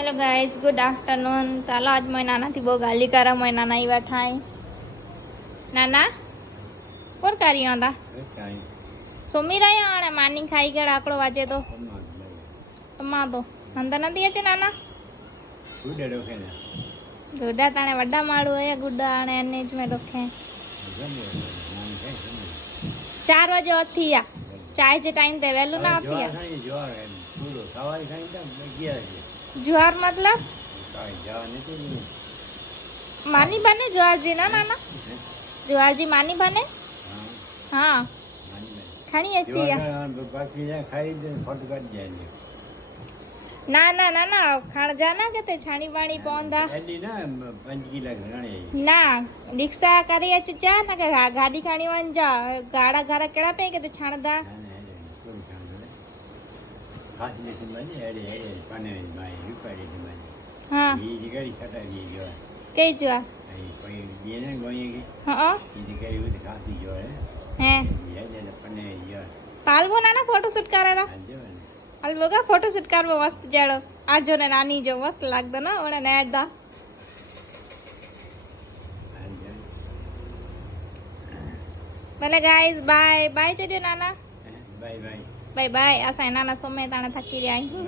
Hello guys, good afternoon. चलो आज मैं नाना थी वो गाली करा, मैं नाना ही बैठा है। नाना कोर करी आंदा सुमी रही हाणे मानी खाई गया आकड़ो वाजे तो अम्मा तो नंदा नदी अचे नाना गुड्डा ताणे वड्डा माड़ू है गुड्डा हाणे एनेज में रखे 4 बजे उथी या चाय जे टाइम ते वेलू ना उथी या जुहार मतलब मानी बने जुहार जी ना नाना जुहार जी मानी बने हाँ खणी अची या ना ना ना ना खाण जाना के छाणी वाणी पौंदा ना रिक्शा करे अच जा ना के गाड़ी खाणी वन जा गाड़ा गाड़ा केड़ा पे के छाणदा हाँ कई जुआ हाँ हैं पालवो ना ना फोटो शूट करेला अलवो का फोटो शूट करवो मस्त जाड़ो आज जो ने नानी जो मस्त लागदो ना ओने नेट दा भले गाइस बाय बाय चलियो नाना बाय बाय बाय बाय असां नाना सोमे ताणे थकी रहिया आहियूं